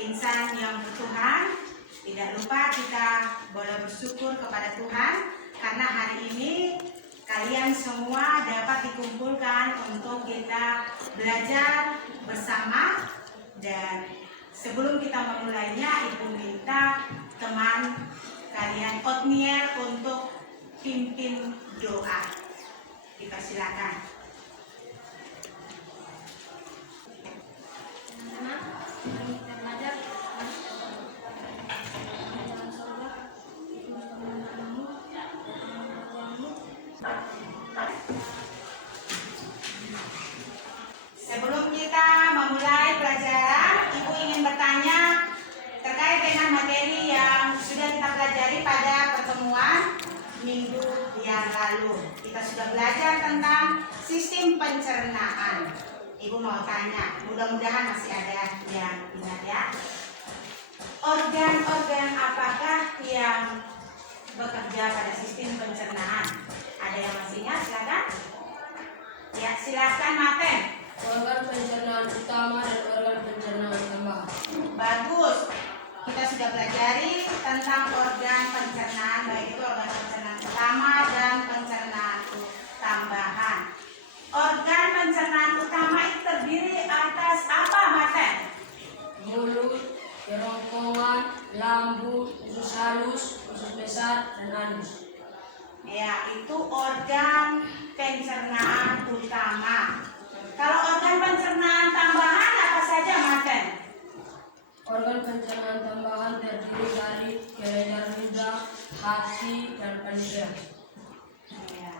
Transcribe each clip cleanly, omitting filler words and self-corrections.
insan yang bertuhan, tidak lupa kita boleh bersyukur kepada Tuhan karena hari ini kalian semua dapat dikumpulkan untuk kita belajar bersama. Dan sebelum kita memulainya, Ibu minta teman kalian Otniel untuk pimpin doa. Dipersilakan. Sebelum kita memulai pelajaran, Ibu ingin bertanya terkait dengan materi yang sudah kita pelajari pada pertemuan minggu yang lalu. Kita sudah belajar tentang sistem pencernaan. Ibu mau tanya, mudah-mudahan masih ada yang ingat ya. Organ-organ apakah yang bekerja pada sistem pencernaan? Ada yang masih ingat? Silakan. Ya, silakan Maten. Organ pencernaan utama dan organ pencernaan tambahan. Bagus. Kita sudah pelajari tentang organ pencernaan, baik itu organ pencernaan utama dan pencernaan tambahan. Organ pencernaan utama itu terdiri atas apa, Maten? Mulut, kerongkongan, lambung, usus halus, usus besar, dan anus. Ya, itu organ pencernaan utama. Kalau organ pencernaan tambahan apa saja, Maten? Organ pencernaan tambahan terdiri dari kelenjar ludah, hati, dan pankreas. Ya.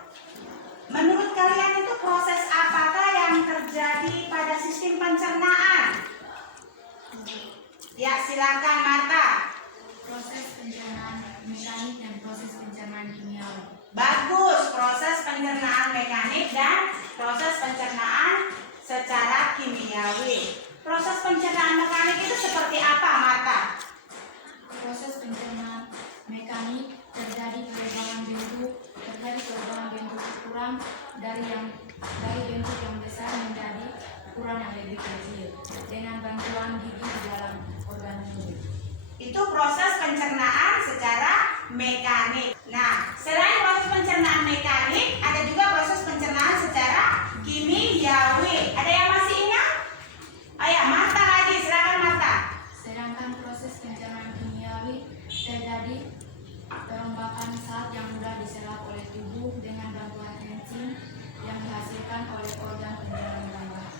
Menurut kalian itu proses apakah yang terjadi pada sistem pencernaan? Ya, silakan Marta. Proses pencernaan mekanik dan proses pencernaan kimiawi. Bagus, proses pencernaan mekanik dan proses pencernaan secara kimiawi. Proses pencernaan mekanik itu seperti apa, Marta? Proses pencernaan mekanik terjadi perubahan bentuk ukuran dari bentuk yang besar menjadi ukuran yang lebih kecil dengan bantuan gigi di dalam organ tubuh. Itu proses pencernaan secara mekanik. Nah, selain proses pencernaan mekanik, ada juga proses pencernaan secara kimiawi. Ada yang masih ingat? Ayo, Marta lagi, silakan Marta. Sedangkan proses pencernaan kimiawi terjadi perombakan zat yang mudah diserap oleh tubuh dengan bantuan enzim yang dihasilkan oleh organ pencernaan tambahan.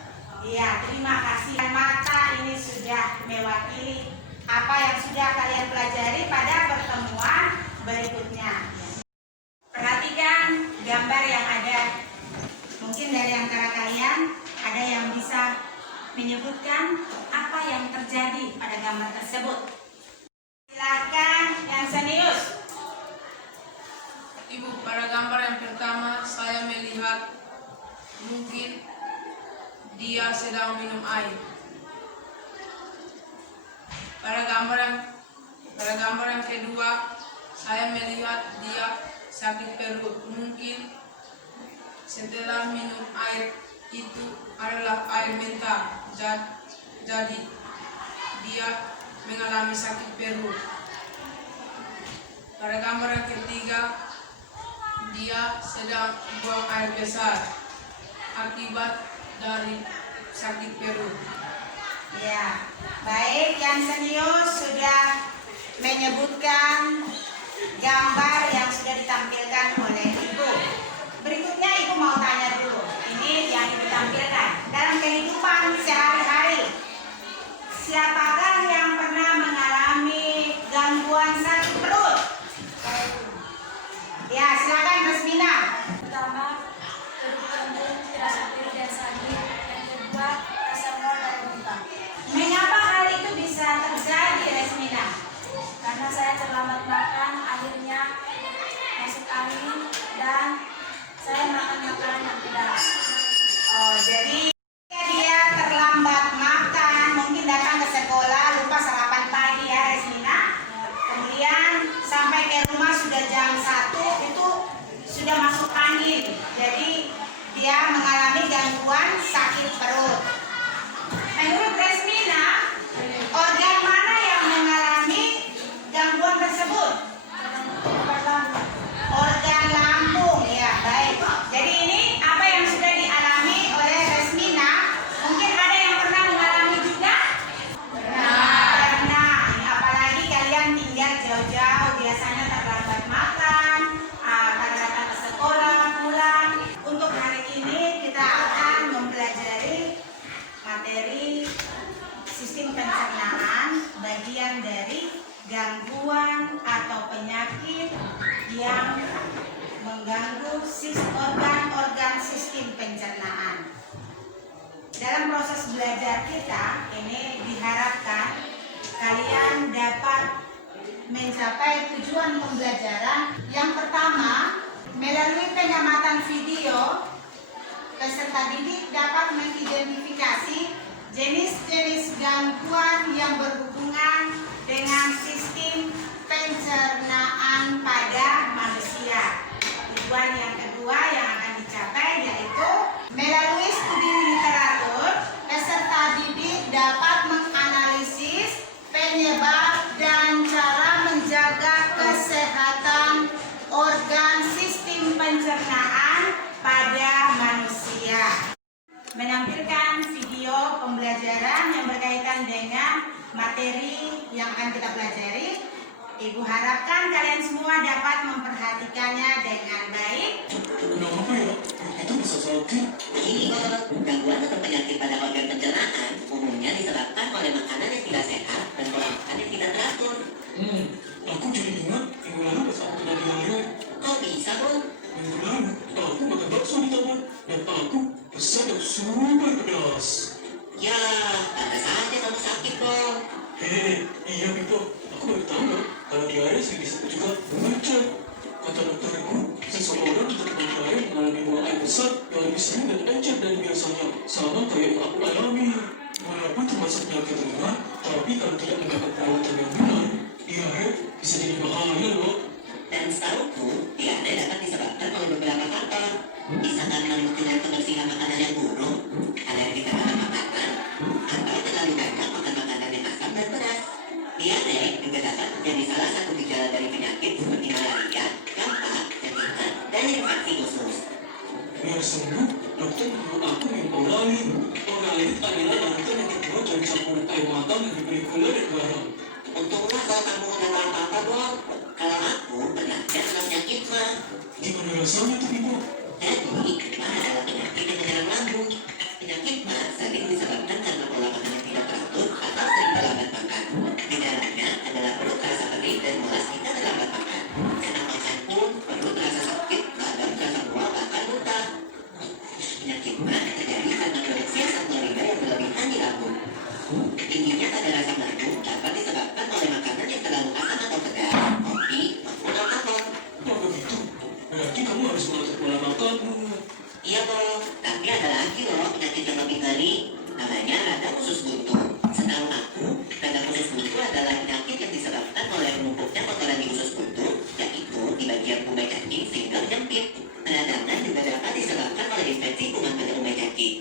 Iya, terima kasih. Marta ini sudah mewakili apa yang sudah kalian pelajari pada pertemuan berikutnya. Perhatikan gambar yang ada. Mungkin dari antara kalian ada yang bisa menyebutkan apa yang terjadi pada gambar tersebut. Silakan yang serius. Ibu, pada gambar yang pertama saya melihat mungkin dia sedang minum air. Pada gambar yang kedua saya melihat dia sakit perut. Mungkin setelah minum air itu adalah air mentah, jadi dia mengalami sakit perut. Pada gambar yang ketiga dia sedang buang air besar akibat dari sakit perut. Ya, baik, yang serius sudah menyebutkan gambar yang sudah ditampilkan oleh Ibu. Berikutnya Ibu mau tanya dulu. Ini yang ditampilkan dalam kehidupan sehari-hari. Siapakah yang pernah mengalami gangguan sakit perut? Ya, silakan Resmina. Pertama, perut kembung, rasa perut dan sakit. Yang kedua, rasa mual dan muntah. Mengapa hal itu bisa terjadi, Resmina? Karena saya terlambat makan, akhirnya masuk angin dan saya makan makanan yang pedas. Oh, jadi dia terlambat makan, mungkin datang ke sekolah lupa sarapan pagi ya, Resmina. Kemudian sampai ke rumah sudah jam 1, itu sudah masuk angin. Jadi dia mengalami gangguan sakit perut. Menurut Resmina, organ pelajaran kita ini diharapkan kalian dapat mencapai tujuan pembelajaran. Yang pertama, melalui pengamatan video, peserta didik dapat mengidentifikasi jenis-jenis gangguan yang berhubungan dengan sistem pencernaan pada manusia. Tujuan yang kedua yang akan dicapai yaitu melalui studi literatur, peserta didik dapat menganalisis penyebab dan cara menjaga kesehatan organ sistem pencernaan pada manusia. Menampilkan video pembelajaran yang berkaitan dengan materi yang akan kita pelajari. Ibu harapkan kalian semua dapat memperhatikannya dengan baik. Kenapa ya? Itu bisa sakit. Begini kok, gangguan atau penyakit pada organ pencernaan umumnya disebabkan oleh makanan yang tidak sehat dan pola makan yang tidak teratur. Aku jadi ingat minggu lalu pas aku kena diare. Kok bisa, Bro? Minggu lalu aku makan bakso di taman dan aku pesan yang super pedas. Ya, pantas saja kamu sakit, Bro. Iya Pipo, aku baru tahu loh kalau diare sering disebut juga mengucap. Kata dokterku, seseorang terkena diare mengalami buang air besar yang lebih sering dan encer dari biasanya, sama kayak yang aku alami. Walaupun termasuk penyakit ringan, tapi kalau tidak mendapat perawatan yang benar, diare bisa jadi bahaya loh. Dan setahuku, diare dapat disebabkan oleh beberapa faktor. Bisa karena mutu dan kebersihan makanan yang buruk, alergi terhadap makanan, atau terlalu banyak makan makanan yang asam dan pedas. Diare juga dapat menjadi salah satu gejala dari penyakit seperti malaria, campak, cacat, dan infeksi usus. Biar sembuh, dokter menyuruh aku minum Oralin. Oralin adalah ramuan yang terbuat dari campuran air matang yang diberi gula dan garam. Untunglah kalau kamu udah tahu apa-apa, Bang. Kalau aku pernah kena penyakit mah. Gimana rasanya tuh Ibu? Jadi, mah adalah penyakit yang menyerang lambung. Penyakit mah sering disebabkan karena pola makan yang tidak teratur atau sering terlambat makan. Gejalanya adalah perut terasa perih dan mulas kita terlambat makan. Karena makan pun perut terasa sakit, badan terasa mual bahkan muntah. Penyakit mah terjadi karena produksi asam urea yang berlebihan di lambung. Tingginya kadar asam lambung dapat disebabkan oleh makanan yang terlalu asam atau pedas, kopi, maupun alkohol. Oh begitu, berarti kamu harus mengatur pola makanmu. Iya, Bang. Tapi ada lagi loh penyakit yang lebih ngeri. Namanya radang usus buntu. Setahu aku, radang usus buntu adalah penyakit yang disebabkan oleh menumpuknya kotoran di usus buntu, yaitu di bagian umai cacing sehingga menyempit. Radangan juga dapat disebabkan oleh infeksi kuman pada umai cacing.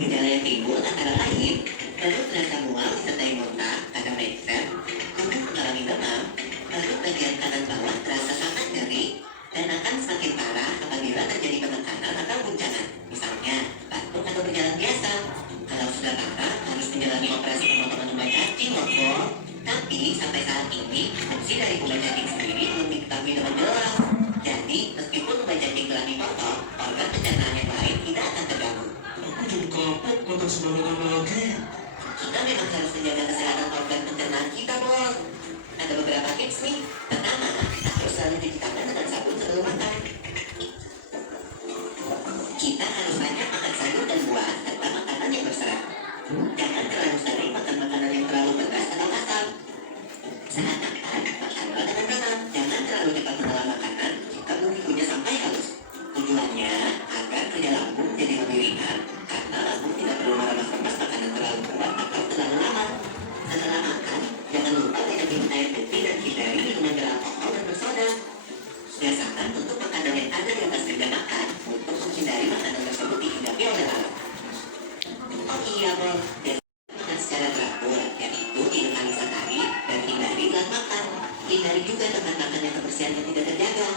Gejala yang timbul antara lain perut terasa mual disertai muntah, ada mengsem, tubuh mengalami demam, perut bagian kanan bawah terasa sangat nyeri, dan akan semakin parah apabila terjadi penekanan atau guncangan, misalnya batuk atau berjalan biasa. Kalau sudah parah, harus menjalani operasi pemotongan umai cacing, loh, Bro. Tapi sampai saat ini, fungsi dari umai cacing sendiri belum diketahui dengan jelas. Jadi, meskipun umai cacing telah dipotong, organ pencernaan yang lain tidak akan terganggu. Aku jadi kapok makan sembarangan lagi. Kita memang harus menjaga kesehatan organ pencernaan kita, Bos. Ada beberapa tips nih. Pertama, harus selalu cuci tangan dengan sabun sebelum makan. Kita harus banyak makan sayur dan buah serta makanan yang berserat. Jangan terlalu sering makan makanan yang terlalu pedas atau asam. Saat makan, makanlah dengan tenang. Jangan terlalu cepat menelan makanan jika belum dikunyah sampai halus. Tujuannya agar kerja lambung jadi lebih ringan, karena lambung tidak perlu meremas-remas makanan terlalu berat atau terlalu lama. Setelah makan, jangan lupa banyakin air putih dan hindari minuman beralkohol dan bersoda. Biasakan tutup makanan yang ada di atas meja makan untuk menghindari makanan tersebut dihinggapi oleh lalat. Oh iya, Bro. Makan secara teratur, yaitu tidak kali sehari dan hindari telat makan. Hindari juga tempat makan yang kebersihannya tidak terjaga.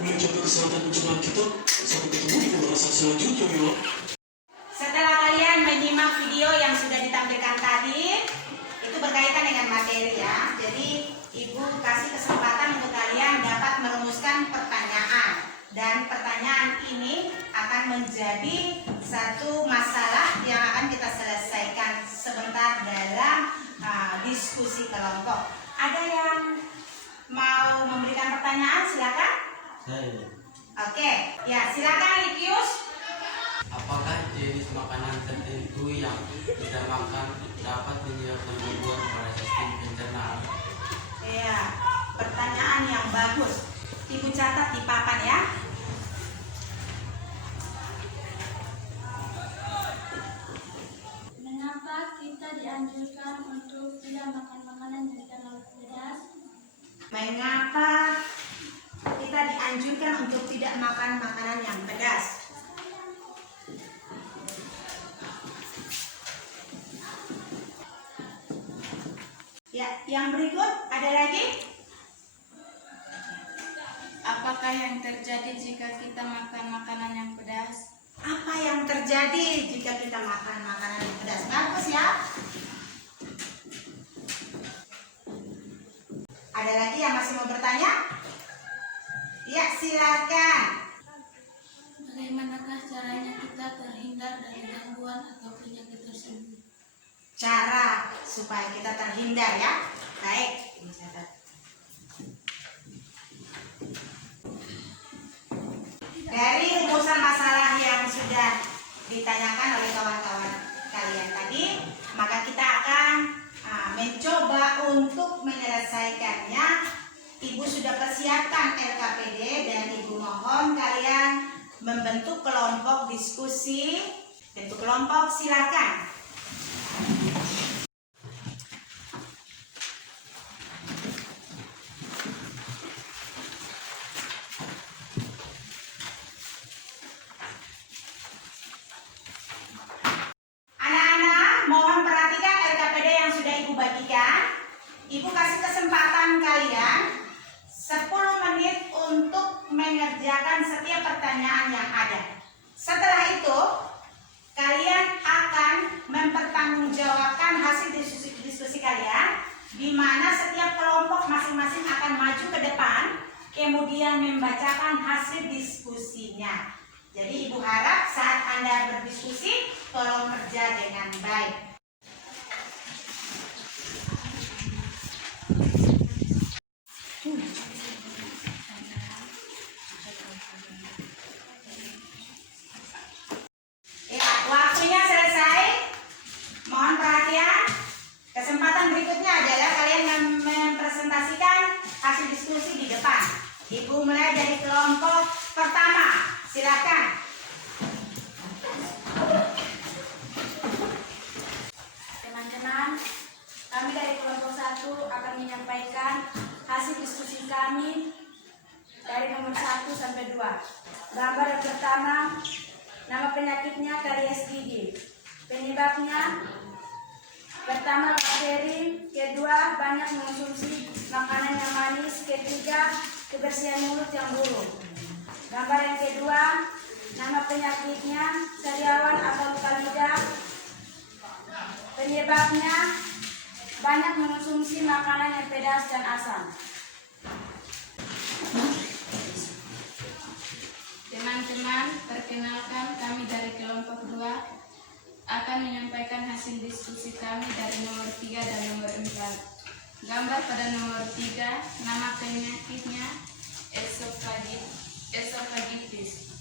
Mulai jaga kesehatan pencernaan kita. Sampai ketemu di pembahasan selanjutnya ya. Setelah kalian menyimak video yang sudah ditampilkan tadi, itu berkaitan dengan materi ya. Jadi Ibu kasih kesempatan untuk kalian dapat merumuskan pertanyaan. Dan pertanyaan ini akan menjadi satu masalah yang akan kita selesaikan sebentar dalam diskusi kelompok. Ada yang mau memberikan pertanyaan? Silakan. Saya. Oke, ya silakan Likius. Apakah jenis makanan tertentu yang kita makan dapat menyebabkan gangguan pada sistem pencernaan? Ya, pertanyaan yang bagus. Ibu catat di papan ya. Mengapa kita dianjurkan untuk tidak makan makanan yang terlalu pedas? Mengapa kita dianjurkan untuk tidak makan makanan yang pedas? Ya, yang berikut ada lagi? Apakah yang terjadi jika kita makan makanan yang pedas? Apa yang terjadi jika kita makan makanan yang pedas? Bagus ya. Ada lagi yang masih mau bertanya? Ya, silakan. Bagaimanakah caranya kita terhindar dari gangguan atau penyakit tersebut? Cara supaya kita terhindar ya. Baik, ini catat. Dari rumusan masalah yang sudah ditanyakan oleh kawan-kawan kalian tadi, maka kita akan mencoba untuk menyelesaikannya. Ibu sudah persiapkan LKPD dan Ibu mohon kalian membentuk kelompok diskusi. Bentuk kelompok silakan. Ibu kasih kesempatan kalian 10 menit untuk mengerjakan setiap pertanyaan yang ada. Setelah itu, kalian akan mempertanggungjawabkan hasil diskusi kalian, di mana setiap kelompok masing-masing akan maju ke depan, kemudian membacakan hasil diskusinya. Jadi Ibu harap saat Anda berdiskusi, tolong kerja dengan baik. Waktunya selesai. Mohon perhatian. Kesempatan berikutnya adalah kalian mempresentasikan hasil diskusi di depan. Ibu mulai dari kelompok pertama. Silakan. Teman-teman, kami dari kelompok 1 akan menyampaikan hasil diskusi kami dari nomor 1 sampai 2. Gambar yang pertama, nama penyakitnya karies gigi. Penyebabnya pertama bakteri, kedua banyak mengonsumsi makanan yang manis, ketiga kebersihan mulut yang buruk. Gambar yang kedua, nama penyakitnya sariawan atau luka lidah. Penyebabnya banyak mengonsumsi makanan yang pedas dan asam. Teman-teman, perkenalkan kami dari kelompok 2 akan menyampaikan hasil diskusi kami dari nomor 3 dan nomor 4. Gambar pada nomor 3, nama penyakitnya esophagitis.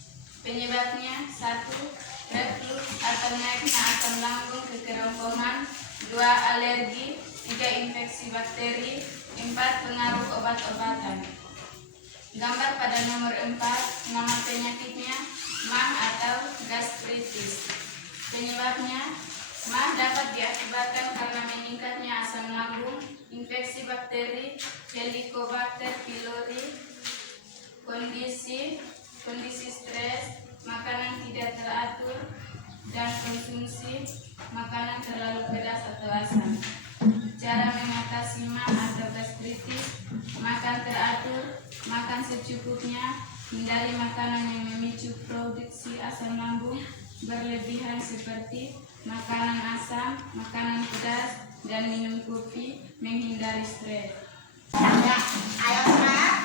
Penyebabnya 1. Reflux atau naiknya asam lambung ke kerongkongan, 2. Alergi, 3. Infeksi bakteri, 4. Pengaruh obat-obatan. Gambar pada nomor 4, nama penyakitnya MAH atau gastritis. Penyebabnya, MAH dapat diakibatkan karena meningkatnya asam lambung, infeksi bakteri, Helicobacter pylori, kondisi stres, makanan tidak teratur, dan konsumsi makanan terlalu pedas atau asam. Cara mengatasi MAH atau gastritis: makan teratur, makan secukupnya, hindari makanan yang memicu produksi asam lambung berlebihan seperti makanan asam, makanan pedas, dan minum kopi, menghindari stres. Ya, ayo semangat.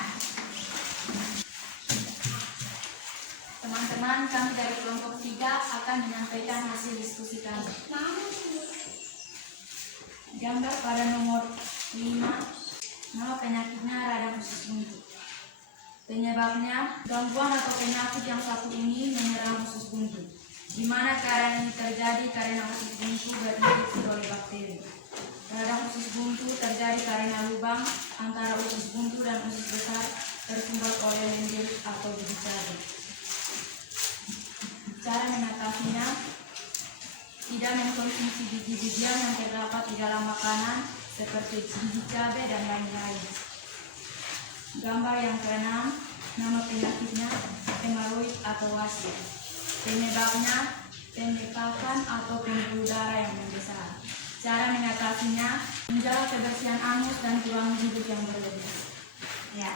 Teman-teman, kami dari kelompok 3 akan menyampaikan hasil diskusi kami. Gambar pada nomor 5, nama penyakitnya radang usus buntu. Penyebabnya, gangguan atau penyakit yang satu ini menyerang usus buntu, di mana keadaan ini terjadi karena usus buntu terinfeksi oleh bakteri. Radang usus buntu terjadi karena lubang antara usus buntu dan usus besar tersumbat oleh lendir atau biji cabai. Cara mengatasinya: tidak mengkonsumsi biji-bijian yang terdapat di dalam makanan seperti biji cabai dan lain-lain. Gambar yang keenam, nama penyakitnya hemoroid atau wasir. Penyebabnya pembekakan atau pembuluh darah yang membesar. Cara mengatasinya: menjaga kebersihan anus dan tulang hidup yang berlebih. Ya.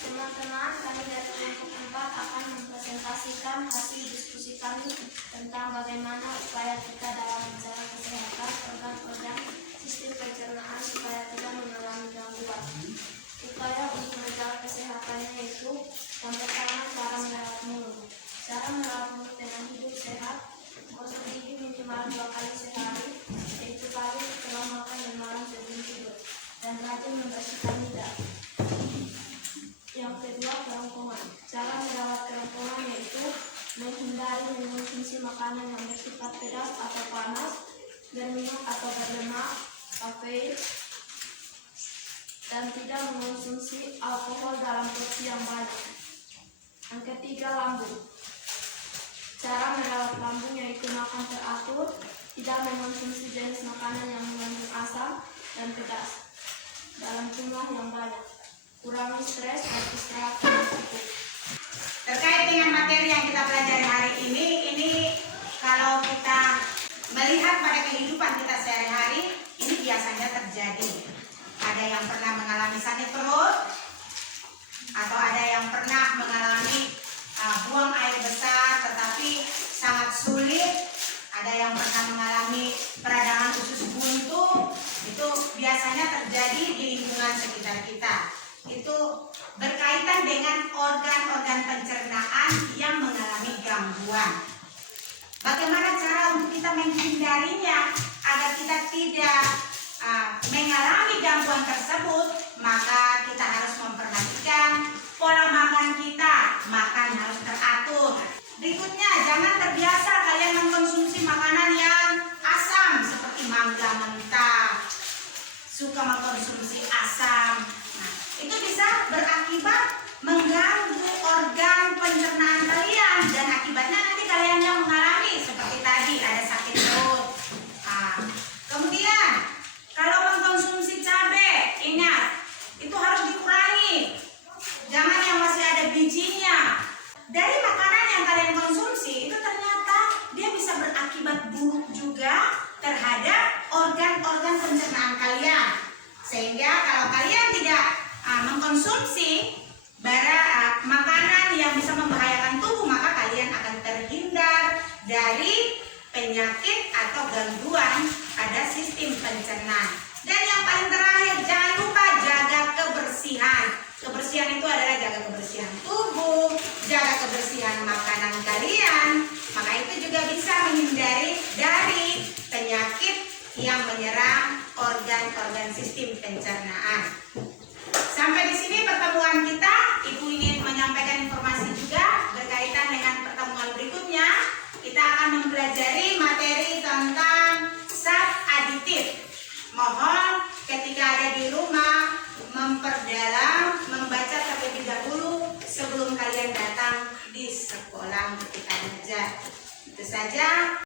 Teman-teman, kami dari kelompok 4 akan mempresentasikan hasil diskusi kami tentang bagaimana upaya kita dalam menjaga kesehatan organ-organ sistem pencernaan supaya tidak mengalami gangguan. Upaya untuk menjaga kesehatannya yaitu: yang pertama, cara merawat mulut. Cara merawat mulut dengan hidup sehat: gosok gigi minimal 2 kali sehari, yaitu pagi setelah makan dan malam sebelum tidur, dan rajin membersihkan lidah. Yang kedua, kerongkongan. Cara merawat kerongkongan yaitu menghindari mengonsumsi makanan yang bersifat pedas atau panas, berminyak atau berlemak, kafein, dan tidak mengonsumsi alkohol dalam porsi yang banyak. Yang ketiga, lambung. Cara merawat lambung yaitu makan teratur, tidak mengonsumsi jenis makanan yang mengandung asam dan pedas dalam jumlah yang banyak, kurangi stres dan istirahat yang cukup. Terkait dengan materi yang kita pelajari hari ini kalau kita melihat pada kehidupan kita sehari-hari, ini biasanya terjadi. Ada yang pernah mengalami sakit perut, atau ada yang pernah mengalami buang air besar tetapi sangat sulit, ada yang pernah mengalami peradangan usus buntu. Itu biasanya terjadi di lingkungan sekitar kita. Itu berkaitan dengan organ-organ pencernaan yang mengalami gangguan. Bagaimana cara untuk kita menghindarinya agar kita tidak mengalami gangguan tersebut? Maka kita harus memperhatikan pola makan kita. Makan harus teratur. Berikutnya, jangan terbiasa kalian mengkonsumsi makanan yang asam seperti mangga mentah, suka mengkonsumsi asam. Nah, itu bisa berakibat mengganggu organ pencernaan kalian, dan akibatnya nanti kalian yang mengalami seperti tadi ada sakit perut. Kemudian kalau mengkonsumsi cabai, ingat itu harus dikurangi. Jangan yang masih ada bijinya. Dari makanan yang kalian konsumsi itu ternyata dia bisa berakibat buruk juga terhadap organ-organ pencernaan kalian. Sehingga kalau kalian tidak mengkonsumsi makanan yang bisa membahayakan tubuh, maka kalian akan terhindar dari penyakit atau gangguan pada sistem pencernaan. Dan yang paling terakhir, jangan lupa jaga kebersihan. Kebersihan itu adalah jaga kebersihan tubuh, jaga kebersihan makanan kalian. Maka itu juga bisa menghindari dari penyakit yang menyerang organ-organ sistem pencernaan. Sampai di sini pertemuan kita. Ibu ingin menyampaikan informasi juga berkaitan dengan pertemuan berikutnya. Kita akan mempelajari materi tentang zat aditif. Mohon ketika ada di rumah memperdalam, membaca terlebih dahulu sebelum kalian datang di sekolah ketika belajar. Itu saja.